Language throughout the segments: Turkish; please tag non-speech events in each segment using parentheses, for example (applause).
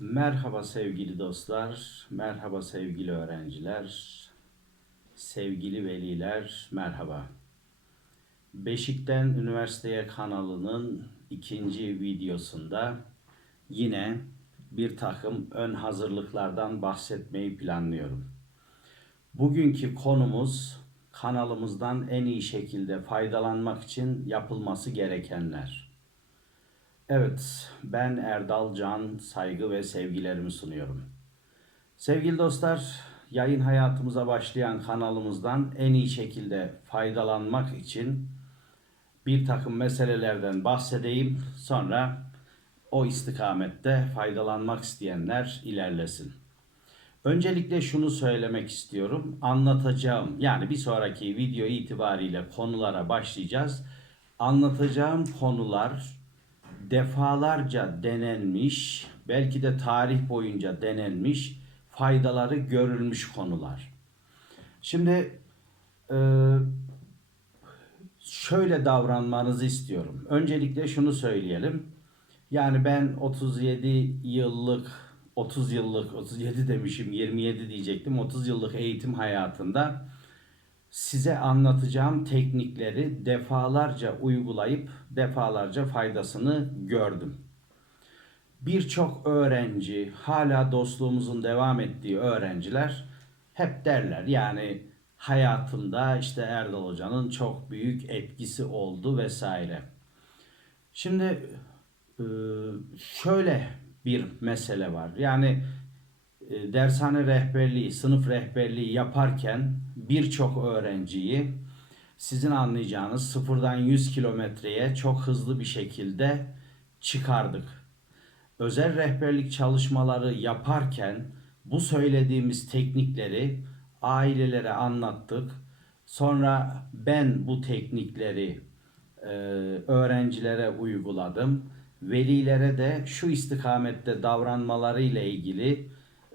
Merhaba sevgili dostlar, merhaba sevgili öğrenciler, sevgili veliler, merhaba. Beşik'ten Üniversiteye kanalının ikinci videosunda yine bir takım ön hazırlıklardan bahsetmeyi planlıyorum. Bugünkü konumuz kanalımızdan en iyi şekilde faydalanmak için yapılması gerekenler. Evet, ben Erdal Can, saygı ve sevgilerimi sunuyorum. Sevgili dostlar, yayın hayatımıza başlayan kanalımızdan en iyi şekilde faydalanmak için bir takım meselelerden bahsedeyim. Sonra o istikamette faydalanmak isteyenler ilerlesin. Öncelikle şunu söylemek istiyorum. Anlatacağım yani bir sonraki video itibariyle konulara başlayacağız. Anlatacağım konular defalarca denenmiş, belki de tarih boyunca denenmiş, faydaları görülmüş konular. Şimdi e, şöyle davranmanızı istiyorum. Öncelikle şunu söyleyelim. Yani ben 37 yıllık, 30 yıllık, 37 demişim, 27 diyecektim. 30 yıllık eğitim hayatında size anlatacağım teknikleri defalarca uygulayıp defalarca faydasını gördüm. Birçok öğrenci, hala dostluğumuzun devam ettiği öğrenciler hep derler yani hayatımda işte Erdal Hoca'nın çok büyük etkisi oldu vesaire. Şimdi e, şöyle bir mesele var. Yani dershane rehberliği, sınıf rehberliği yaparken birçok öğrenciyi sizin anlayacağınız sıfırdan 100 kilometreye çok hızlı bir şekilde çıkardık. Özel rehberlik çalışmaları yaparken bu söylediğimiz teknikleri ailelere anlattık. Sonra ben bu teknikleri e, öğrencilere uyguladım. Velilere de şu istikamette davranmaları ile ilgili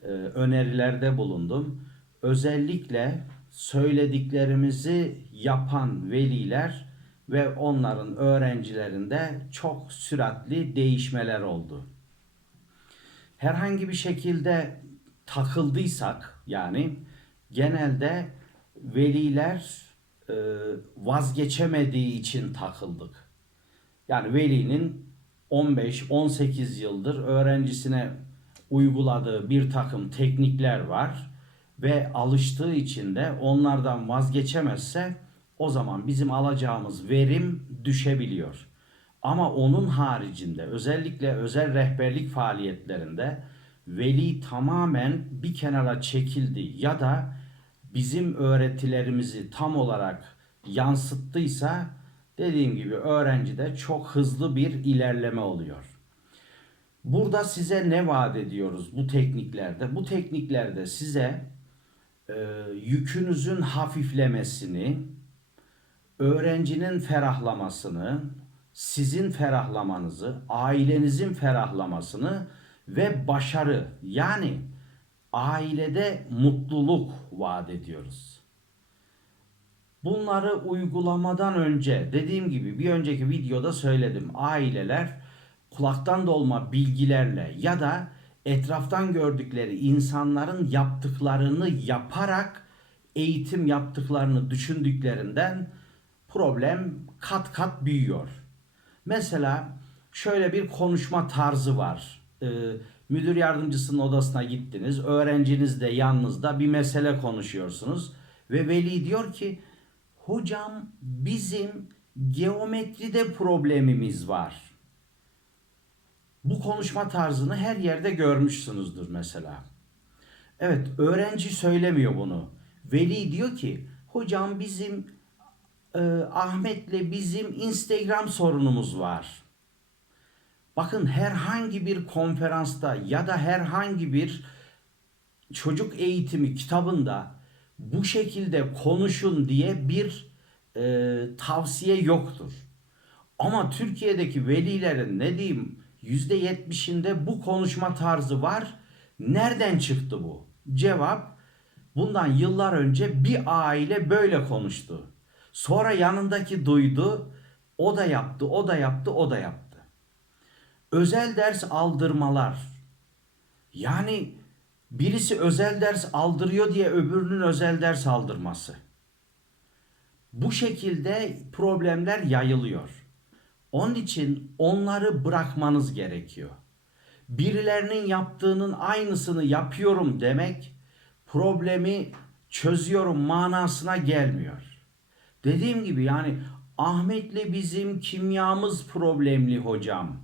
e, önerilerde bulundum. Özellikle söylediklerimizi yapan veliler ve onların öğrencilerinde çok süratli değişmeler oldu. Herhangi bir şekilde takıldıysak yani genelde veliler e, vazgeçemediği için takıldık. Yani velinin 15-18 yıldır öğrencisine uyguladığı bir takım teknikler var ve alıştığı için de onlardan vazgeçemezse o zaman bizim alacağımız verim düşebiliyor. Ama onun haricinde özellikle özel rehberlik faaliyetlerinde veli tamamen bir kenara çekildi ya da bizim öğretilerimizi tam olarak yansıttıysa dediğim gibi öğrencide çok hızlı bir ilerleme oluyor. Burada size ne vaat ediyoruz bu tekniklerde? Bu tekniklerde size e, yükünüzün hafiflemesini, öğrencinin ferahlamasını, sizin ferahlamanızı, ailenizin ferahlamasını ve başarı yani ailede mutluluk vaat ediyoruz. Bunları uygulamadan önce dediğim gibi bir önceki videoda söyledim. Aileler kulaktan dolma bilgilerle ya da etraftan gördükleri insanların yaptıklarını yaparak eğitim yaptıklarını düşündüklerinden problem kat kat büyüyor. Mesela şöyle bir konuşma tarzı var. Ee, müdür yardımcısının odasına gittiniz. Öğrenciniz de yanınızda bir mesele konuşuyorsunuz. Ve veli diyor ki hocam bizim geometride problemimiz var. Bu konuşma tarzını her yerde görmüşsünüzdür mesela. Evet, öğrenci söylemiyor bunu. Veli diyor ki, hocam bizim e, Ahmet'le bizim Instagram sorunumuz var. Bakın herhangi bir konferansta ya da herhangi bir çocuk eğitimi kitabında bu şekilde konuşun diye bir e, tavsiye yoktur. Ama Türkiye'deki velilerin ne diyeyim %70'inde bu konuşma tarzı var. Nereden çıktı bu? Cevap bundan yıllar önce bir aile böyle konuştu. Sonra yanındaki duydu. O da yaptı, o da yaptı, o da yaptı. Özel ders aldırmalar. Yani birisi özel ders aldırıyor diye öbürünün özel ders aldırması. Bu şekilde problemler yayılıyor. Onun için onları bırakmanız gerekiyor. Birilerinin yaptığının aynısını yapıyorum demek problemi çözüyorum manasına gelmiyor. Dediğim gibi yani Ahmet'le bizim kimyamız problemli hocam.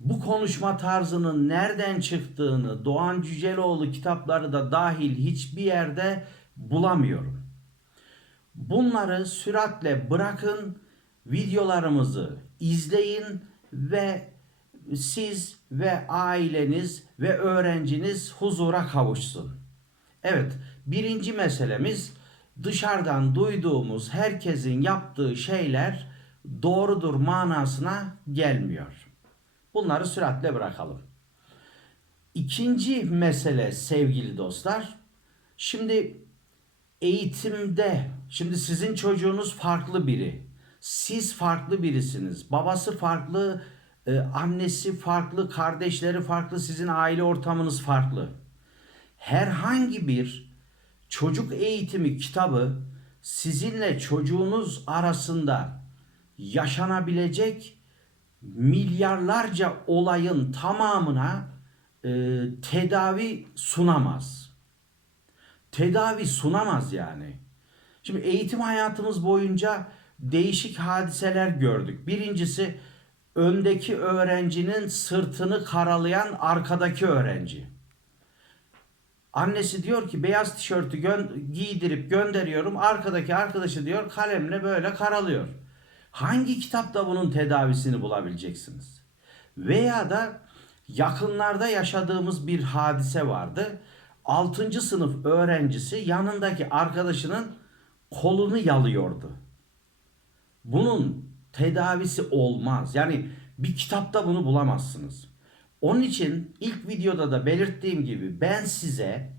Bu konuşma tarzının nereden çıktığını Doğan Cüceloğlu kitapları da dahil hiçbir yerde bulamıyorum. Bunları süratle bırakın, videolarımızı izleyin ve siz ve aileniz ve öğrenciniz huzura kavuşsun. Evet, birinci meselemiz dışarıdan duyduğumuz herkesin yaptığı şeyler doğrudur manasına gelmiyor. Bunları süratle bırakalım. İkinci mesele sevgili dostlar. Şimdi eğitimde, şimdi sizin çocuğunuz farklı biri. Siz farklı birisiniz. Babası farklı, e, annesi farklı, kardeşleri farklı, sizin aile ortamınız farklı. Herhangi bir çocuk eğitimi kitabı sizinle çocuğunuz arasında yaşanabilecek milyarlarca olayın tamamına e, tedavi sunamaz. Tedavi sunamaz yani. Şimdi eğitim hayatımız boyunca değişik hadiseler gördük. Birincisi öndeki öğrencinin sırtını karalayan arkadaki öğrenci. Annesi diyor ki beyaz tişörtü gö- giydirip gönderiyorum. Arkadaki arkadaşı diyor kalemle böyle karalıyor. Hangi kitapta bunun tedavisini bulabileceksiniz? Veya da yakınlarda yaşadığımız bir hadise vardı. 6. sınıf öğrencisi yanındaki arkadaşının kolunu yalıyordu. Bunun tedavisi olmaz. Yani bir kitapta bunu bulamazsınız. Onun için ilk videoda da belirttiğim gibi ben size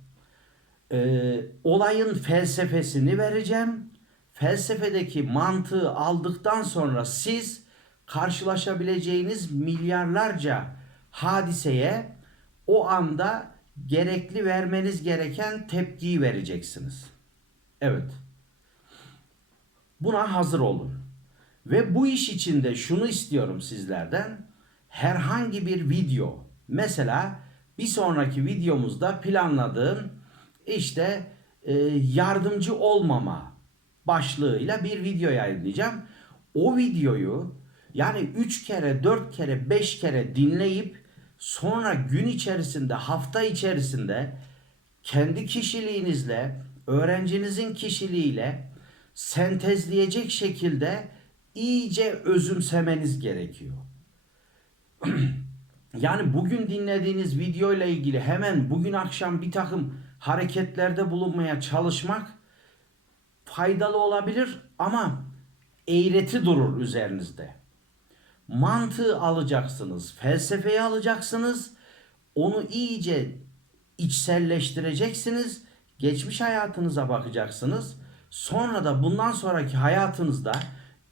e, olayın felsefesini vereceğim. Felsefedeki mantığı aldıktan sonra siz karşılaşabileceğiniz milyarlarca hadiseye o anda gerekli vermeniz gereken tepkiyi vereceksiniz. Evet. Buna hazır olun. Ve bu iş içinde şunu istiyorum sizlerden. Herhangi bir video, mesela bir sonraki videomuzda planladığım işte e, yardımcı olmama başlığıyla bir video yayınlayacağım. O videoyu yani 3 kere, 4 kere, 5 kere dinleyip sonra gün içerisinde, hafta içerisinde kendi kişiliğinizle, öğrencinizin kişiliğiyle sentezleyecek şekilde iyice özümsemeniz gerekiyor. (clears throat) yani bugün dinlediğiniz video ile ilgili hemen bugün akşam bir takım hareketlerde bulunmaya çalışmak faydalı olabilir ama eğreti durur üzerinizde. Mantığı alacaksınız, felsefeyi alacaksınız, onu iyice içselleştireceksiniz, geçmiş hayatınıza bakacaksınız. Sonra da bundan sonraki hayatınızda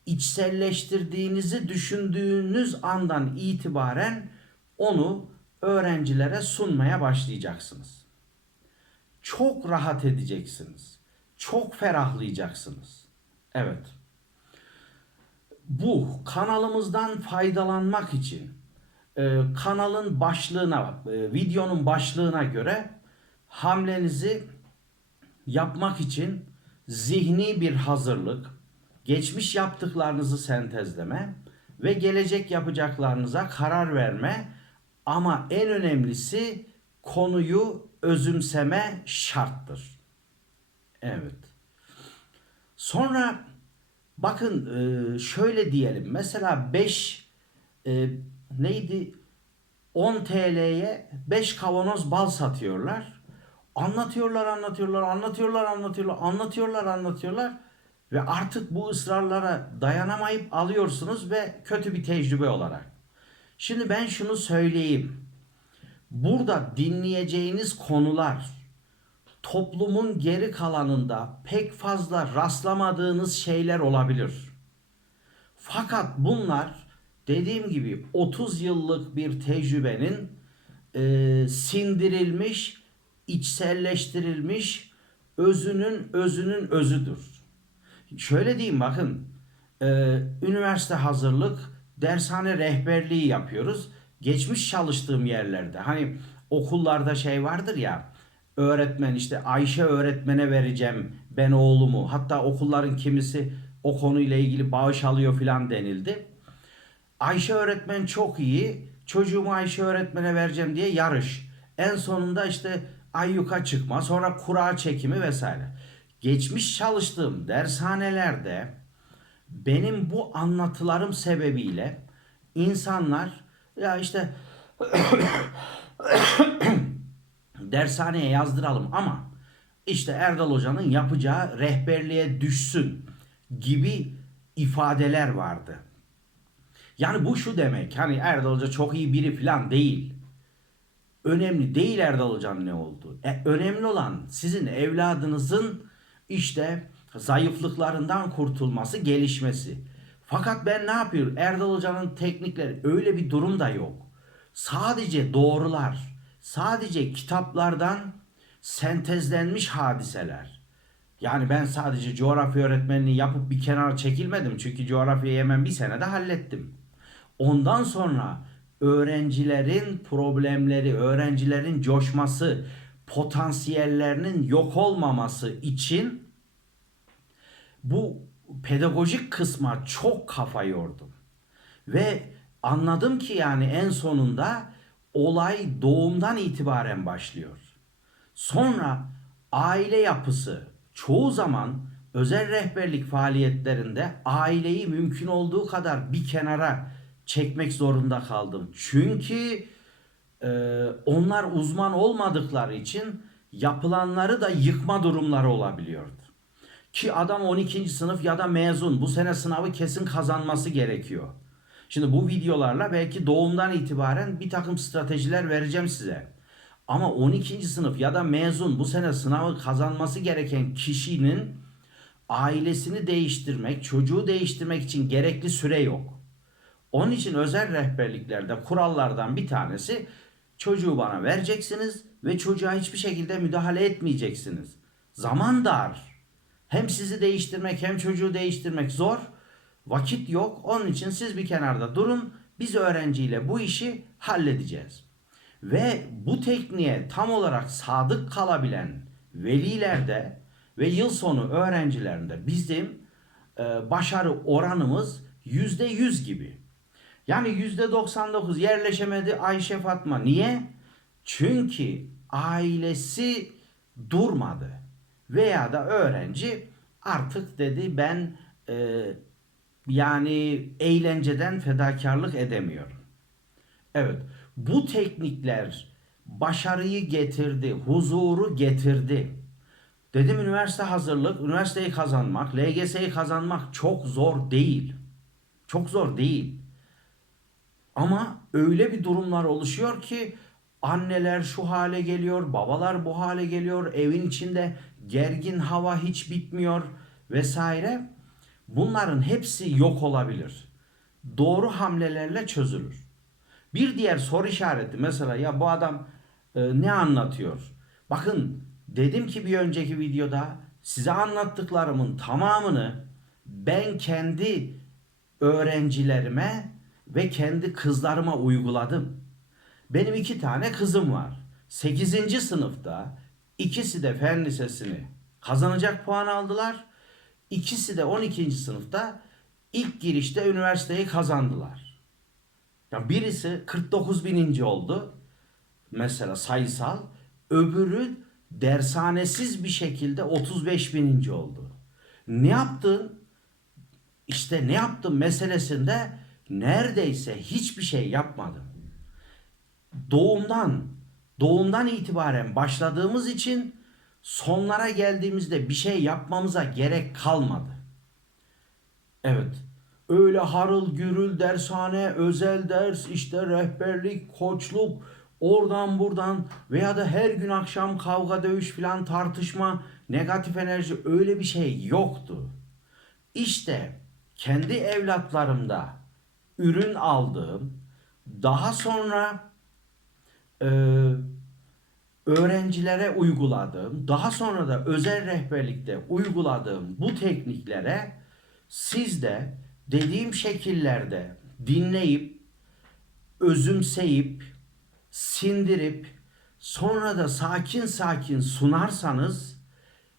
içselleştirdiğinizi düşündüğünüz andan itibaren onu öğrencilere sunmaya başlayacaksınız. Çok rahat edeceksiniz. Çok ferahlayacaksınız. Evet. Bu kanalımızdan faydalanmak için e, kanalın başlığına, e, videonun başlığına göre hamlenizi yapmak için zihni bir hazırlık, geçmiş yaptıklarınızı sentezleme ve gelecek yapacaklarınıza karar verme ama en önemlisi konuyu özümseme şarttır. Evet. Sonra bakın e, şöyle diyelim. Mesela 5 e, neydi? 10 TL'ye 5 kavanoz bal satıyorlar. Anlatıyorlar, anlatıyorlar, anlatıyorlar, anlatıyorlar, anlatıyorlar, anlatıyorlar. Ve artık bu ısrarlara dayanamayıp alıyorsunuz ve kötü bir tecrübe olarak. Şimdi ben şunu söyleyeyim. Burada dinleyeceğiniz konular toplumun geri kalanında pek fazla rastlamadığınız şeyler olabilir. Fakat bunlar dediğim gibi 30 yıllık bir tecrübenin e, sindirilmiş, içselleştirilmiş özünün özünün özüdür. Şöyle diyeyim bakın, e, üniversite hazırlık, dershane rehberliği yapıyoruz. Geçmiş çalıştığım yerlerde hani okullarda şey vardır ya öğretmen işte Ayşe öğretmene vereceğim ben oğlumu. Hatta okulların kimisi o konuyla ilgili bağış alıyor filan denildi. Ayşe öğretmen çok iyi. Çocuğumu Ayşe öğretmene vereceğim diye yarış. En sonunda işte ayyuka çıkma, sonra kura çekimi vesaire. Geçmiş çalıştığım dershanelerde benim bu anlatılarım sebebiyle insanlar ya işte (coughs) dershaneye yazdıralım ama işte Erdal Hoca'nın yapacağı rehberliğe düşsün gibi ifadeler vardı. Yani bu şu demek hani Erdal Hoca çok iyi biri falan değil. Önemli değil Erdal Hoca'nın ne olduğu. E, önemli olan sizin evladınızın işte zayıflıklarından kurtulması, gelişmesi. Fakat ben ne yapıyorum? Erdal Hoca'nın teknikleri öyle bir durum da yok. Sadece doğrular, sadece kitaplardan sentezlenmiş hadiseler. Yani ben sadece coğrafya öğretmenliği yapıp bir kenara çekilmedim. Çünkü coğrafyayı hemen bir senede hallettim. Ondan sonra öğrencilerin problemleri, öğrencilerin coşması, potansiyellerinin yok olmaması için bu pedagojik kısma çok kafa yordum. Ve anladım ki yani en sonunda olay doğumdan itibaren başlıyor. Sonra aile yapısı çoğu zaman özel rehberlik faaliyetlerinde aileyi mümkün olduğu kadar bir kenara çekmek zorunda kaldım. Çünkü e, onlar uzman olmadıkları için yapılanları da yıkma durumları olabiliyordu. Ki adam 12. sınıf ya da mezun bu sene sınavı kesin kazanması gerekiyor. Şimdi bu videolarla belki doğumdan itibaren bir takım stratejiler vereceğim size. Ama 12. sınıf ya da mezun bu sene sınavı kazanması gereken kişinin ailesini değiştirmek, çocuğu değiştirmek için gerekli süre yok. Onun için özel rehberliklerde kurallardan bir tanesi çocuğu bana vereceksiniz ve çocuğa hiçbir şekilde müdahale etmeyeceksiniz. Zaman dar. Hem sizi değiştirmek hem çocuğu değiştirmek zor. Vakit yok. Onun için siz bir kenarda durun. Biz öğrenciyle bu işi halledeceğiz. Ve bu tekniğe tam olarak sadık kalabilen velilerde ve yıl sonu öğrencilerinde bizim e, başarı oranımız yüzde yüz gibi. Yani yüzde 99 yerleşemedi Ayşe Fatma. Niye? Çünkü ailesi durmadı. Veya da öğrenci artık dedi ben e, yani eğlenceden fedakarlık edemiyorum. Evet bu teknikler başarıyı getirdi, huzuru getirdi. Dedim üniversite hazırlık, üniversiteyi kazanmak, LGS'yi kazanmak çok zor değil. Çok zor değil. Ama öyle bir durumlar oluşuyor ki anneler şu hale geliyor, babalar bu hale geliyor, evin içinde gergin hava hiç bitmiyor vesaire. Bunların hepsi yok olabilir. Doğru hamlelerle çözülür. Bir diğer soru işareti mesela ya bu adam e, ne anlatıyor? Bakın dedim ki bir önceki videoda size anlattıklarımın tamamını ben kendi öğrencilerime ve kendi kızlarıma uyguladım. Benim iki tane kızım var. 8. sınıfta ikisi de fen lisesini kazanacak puan aldılar. İkisi de 12. sınıfta ilk girişte üniversiteyi kazandılar. Ya birisi 49 bininci oldu. Mesela sayısal. Öbürü dershanesiz bir şekilde 35 bininci oldu. Ne yaptın? İşte ne yaptın meselesinde neredeyse hiçbir şey yapmadım. Doğumdan, doğumdan itibaren başladığımız için sonlara geldiğimizde bir şey yapmamıza gerek kalmadı. Evet. Öyle harıl gürül dershane, özel ders, işte rehberlik, koçluk, oradan buradan veya da her gün akşam kavga dövüş filan tartışma, negatif enerji öyle bir şey yoktu. İşte kendi evlatlarımda ürün aldığım, daha sonra e, öğrencilere uyguladığım, daha sonra da özel rehberlikte uyguladığım bu tekniklere siz de dediğim şekillerde dinleyip, özümseyip, sindirip, sonra da sakin sakin sunarsanız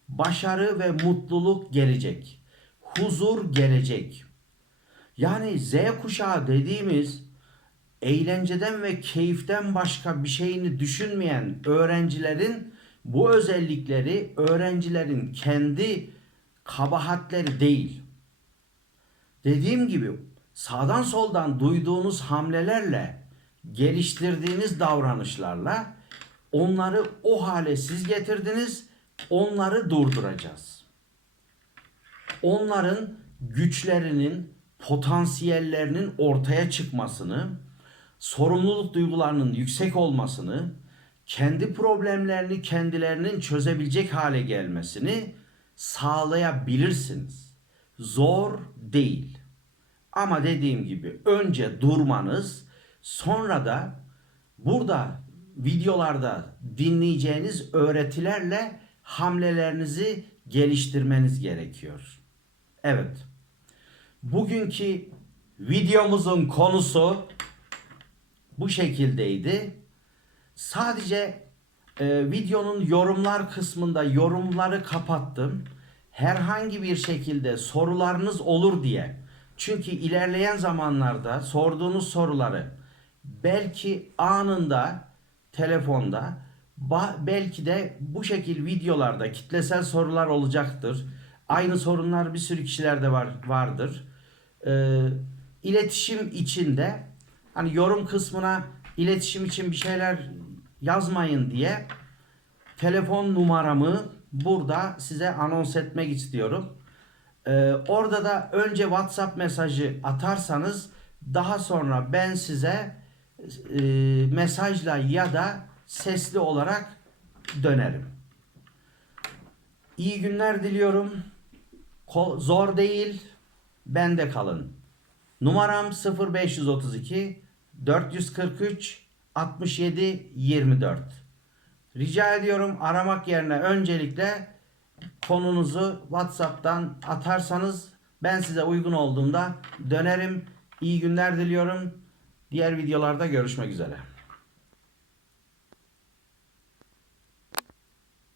başarı ve mutluluk gelecek. Huzur gelecek. Yani Z kuşağı dediğimiz eğlenceden ve keyiften başka bir şeyini düşünmeyen öğrencilerin bu özellikleri öğrencilerin kendi kabahatleri değil. Dediğim gibi sağdan soldan duyduğunuz hamlelerle, geliştirdiğiniz davranışlarla onları o hale siz getirdiniz. Onları durduracağız. Onların güçlerinin, potansiyellerinin ortaya çıkmasını, sorumluluk duygularının yüksek olmasını, kendi problemlerini kendilerinin çözebilecek hale gelmesini sağlayabilirsiniz. Zor değil. Ama dediğim gibi önce durmanız, sonra da burada videolarda dinleyeceğiniz öğretilerle hamlelerinizi geliştirmeniz gerekiyor. Evet. Bugünkü videomuzun konusu bu şekildeydi. Sadece e, videonun yorumlar kısmında yorumları kapattım. Herhangi bir şekilde sorularınız olur diye. Çünkü ilerleyen zamanlarda sorduğunuz soruları belki anında telefonda belki de bu şekil videolarda kitlesel sorular olacaktır. Aynı sorunlar bir sürü kişilerde var vardır. Ee, iletişim içinde hani yorum kısmına iletişim için bir şeyler yazmayın diye telefon numaramı burada size anons etmek istiyorum. Ee, orada da önce WhatsApp mesajı atarsanız daha sonra ben size e, mesajla ya da sesli olarak dönerim. İyi günler diliyorum. Ko- zor değil. Bende kalın. Numaram 0532 443 67 24. Rica ediyorum aramak yerine öncelikle konunuzu WhatsApp'tan atarsanız ben size uygun olduğunda dönerim. İyi günler diliyorum. Diğer videolarda görüşmek üzere.